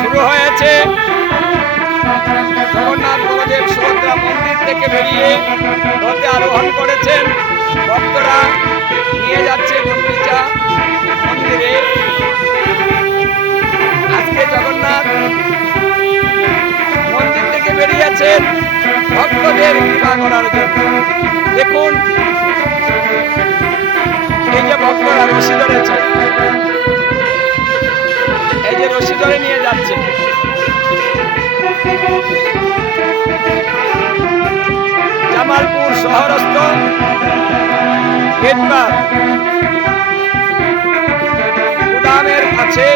শুরু হয়েছে। জগন্নাথ বলদেব সুভদ্রা মন্দির থেকে বেরিয়ে রথে আরোহণ করেছেন। ভক্তরা নিয়ে যাচ্ছে গুন্ডিচা মন্দিরে। আজকে জগন্নাথ মন্দির থেকে বেরিয়েছেন ভক্তদের কৃপা করার জন্য। দেখুন, এই যে ভক্তরা রশি ধরেছে, এই যে রশি ধরে নিয়ে যাচ্ছে। জামালপুর শহরস্থ গেটবার গুদামের কাছে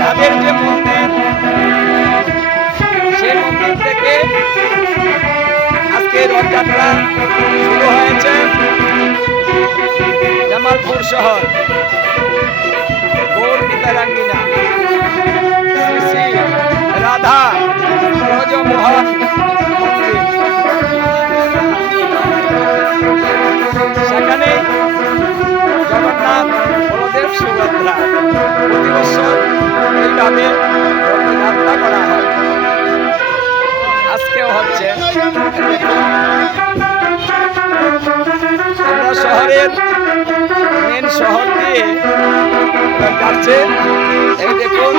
তাদের যে মন্দির, সেই মন্দির থেকে আজকে রথযাত্রা শুরু হয়েছে। জামালপুর শহর গৌর নিতারাঙ্গিনা শ্রী শ্রী রাধা ব্রজমোহন মন্দির, সেখানে জগন্নাথ বলদেব সুভদ্রা প্রতি বছর এইভাবে রথযাত্রা করা হয়। আজকেও হচ্ছে। আমরা শহরের মেন শহর দিয়ে যাচ্ছে। এই দেখুন